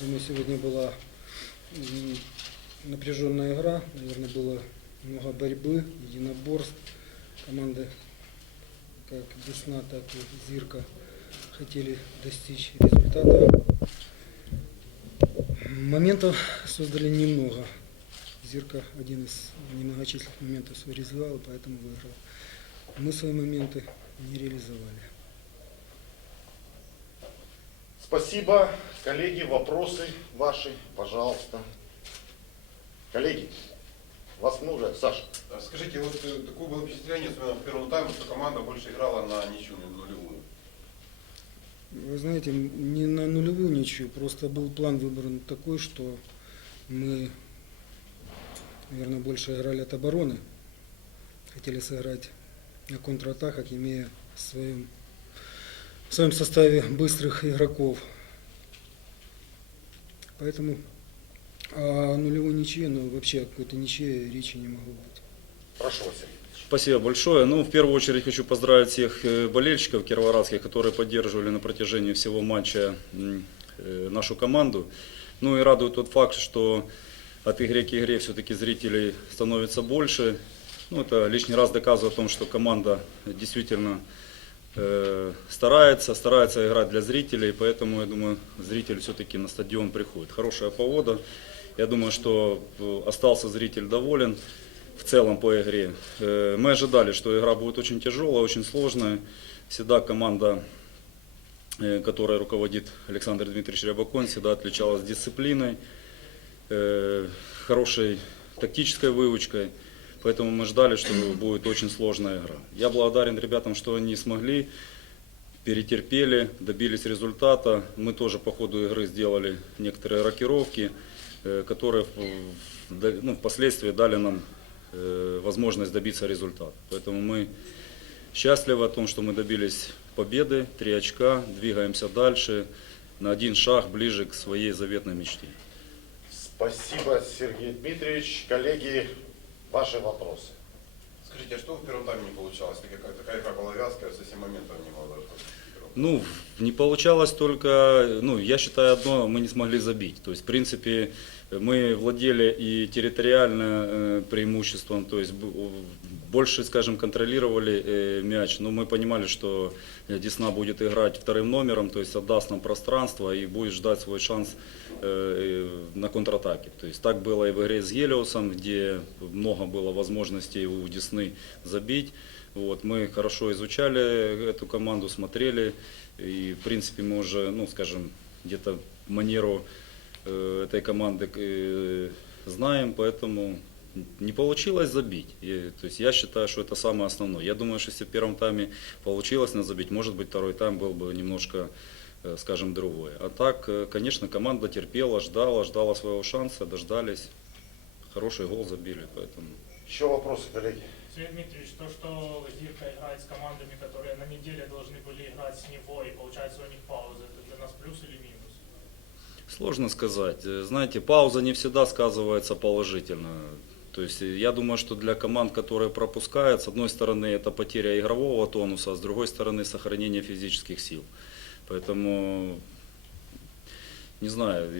Думаю, сегодня была напряженная игра, наверное, было много борьбы, единоборств. Команды как Десна, так и Зирка хотели достичь результата. Моментов создали немного. Зирка один из немногочисленных моментов свой реализовал, поэтому выиграл. Мы свои моменты не реализовали. Спасибо. Коллеги, вопросы ваши, пожалуйста. Коллеги, вас много. Саша. А Скажите, вот э, такое было впечатление, особенно в первом тайме, что команда больше играла на ничью, на нулевую. Вы знаете, не на нулевую ничью, просто был план выбран такой, что мы, наверное, больше играли от обороны. Хотели сыграть на контратаках, имея в своем, в своем составе быстрых игроков. Поэтому о нулевой ничье, ну вообще о какой-то ничье речи не могло быть. Прошу вас, Сергей. Спасибо большое. Ну, в первую очередь хочу поздравить всех э, болельщиков кировоградских, которые поддерживали на протяжении всего матча э, нашу команду. Ну и радует тот факт, что от игры к игре все-таки зрителей становится больше. Ну, это лишний раз доказывает о том, что команда действительно старается, старается играть для зрителей, поэтому, я думаю, зритель все-таки на стадион приходит. Хорошая погода. Я думаю, что э, остался зритель доволен в целом по игре. Э, Мы ожидали, что игра будет очень тяжелая, очень сложная. Всегда команда, э, которой руководит Александр Дмитриевич Рябакон, всегда отличалась дисциплиной, э, хорошей тактической выучкой. Поэтому мы ждали, что будет очень сложная игра. Я благодарен ребятам, что они смогли, перетерпели, добились результата. Мы тоже по ходу игры сделали некоторые рокировки, э, которые ну, впоследствии дали нам э, возможность добиться результата. Поэтому мы счастливы о том, что мы добились победы, три очка, двигаемся дальше на один шаг ближе к своей заветной мечте. Спасибо, Сергей Дмитриевич. Коллеги, ваши вопросы. Скажите, а что в первом тайме не получалось? Такая, такая игра была вязкая, совсем моментов не было. Ну, не получалось только, ну, я считаю одно, мы не смогли забить. То есть, в принципе, мы владели и территориально э, преимуществом, то есть больше, скажем, контролировали э, мяч, но мы понимали, что э, Десна будет играть вторым номером, то есть отдаст нам пространство и будет ждать свой шанс э, э, на контратаке. То есть так было и в игре с Гелиосом, где много было возможностей у Десны забить. Вот, мы хорошо изучали эту команду, смотрели, и в принципе мы уже, ну скажем, где-то манеру э, этой команды э, знаем, поэтому не получилось забить. И, то есть я считаю, что это самое основное. Я думаю, что если в первом тайме получилось нас забить, может быть второй тайм был бы немножко, э, скажем, другой. А так, э, конечно, команда терпела, ждала, ждала своего шанса, дождались. Хороший гол забили, поэтому... Еще вопросы, коллеги. Сергей Дмитриевич, то, что Зирка играет с командами, которые на неделе должны были играть с него, и получается у них пауза, это для нас плюс или минус? Сложно сказать. Э, Знаете, пауза не всегда сказывается положительно. То есть э, я думаю, что для команд, которые пропускают, с одной стороны это потеря игрового тонуса, а с другой стороны сохранение физических сил. Поэтому, не знаю,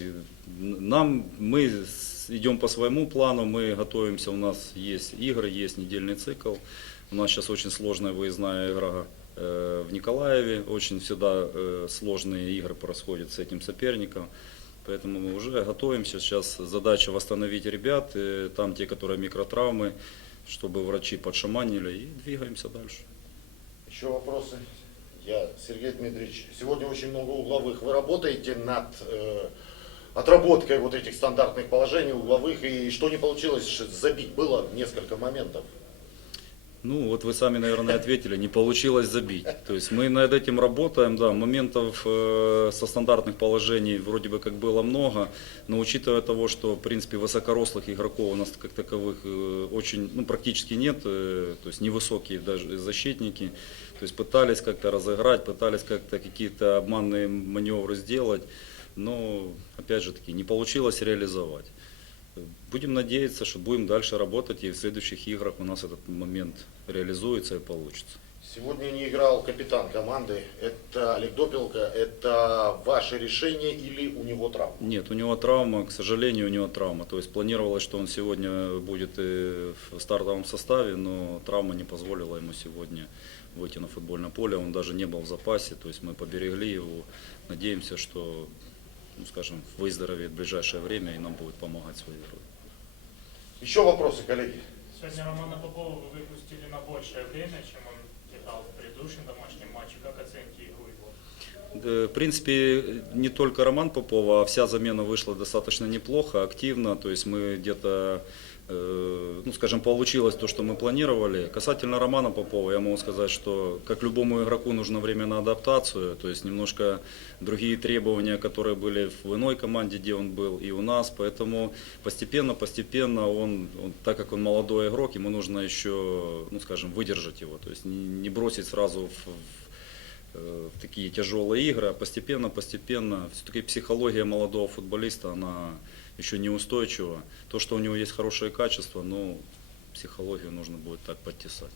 нам, мы идем по своему плану, мы готовимся, у нас есть игры, есть недельный цикл. У нас сейчас очень сложная выездная игра э, в Николаеве, очень всегда э, сложные игры происходят с этим соперником. Поэтому мы уже готовимся. Сейчас задача восстановить ребят, э, там те, которые микротравмы, чтобы врачи подшаманили и двигаемся дальше. Еще вопросы? Я, Сергей Дмитриевич, сегодня очень много угловых. Вы работаете над э, отработкой вот этих стандартных положений угловых, и что не получилось забить? Было несколько моментов. Ну, вот вы сами, наверное, ответили, не получилось забить. То есть мы над этим работаем, да, моментов э, со стандартных положений вроде бы как было много, но учитывая того, что, в принципе, высокорослых игроков у нас как таковых э, очень, ну, практически нет, э, то есть невысокие даже защитники, то есть пытались как-то разыграть, пытались как-то какие-то обманные маневры сделать, но, опять же таки, не получилось реализовать. Будем надеяться, что будем дальше работать и в следующих играх у нас этот момент реализуется и получится. Сегодня не играл капитан команды. Это Олег Допелко. Это ваше решение или у него травма? Нет, у него травма, к сожалению, у него травма. То есть планировалось, что он сегодня будет э, в стартовом составе, но травма не позволила ему сегодня выйти на футбольное поле. Он даже не был в запасе, то есть мы поберегли его. Надеемся, что, ну, скажем, выздоровеет в ближайшее время и нам будет помогать своей игрой. Еще вопросы, коллеги? Сегодня Романа Попова вы выпустили на большее время, чем он играл в предыдущем домашнем матче. Как оцените игру его? Да, В принципе, не только Роман Попова, а вся замена вышла достаточно неплохо, активно. То есть мы где-то, э, ну скажем, получилось то, что мы планировали. Касательно Романа Попова, я могу сказать, что как любому игроку нужно время на адаптацию. То есть немножко другие требования, которые были в иной команде, где он был, и у нас. Поэтому постепенно, постепенно он, он- так как он молодой игрок, ему нужно еще, ну скажем, выдержать его. То есть не, бросить сразу в- э, в такие тяжелые игры, а постепенно, постепенно, все-таки психология молодого футболиста, она еще неустойчива. То, что у него есть хорошие качества, но психологию нужно будет так подтесать.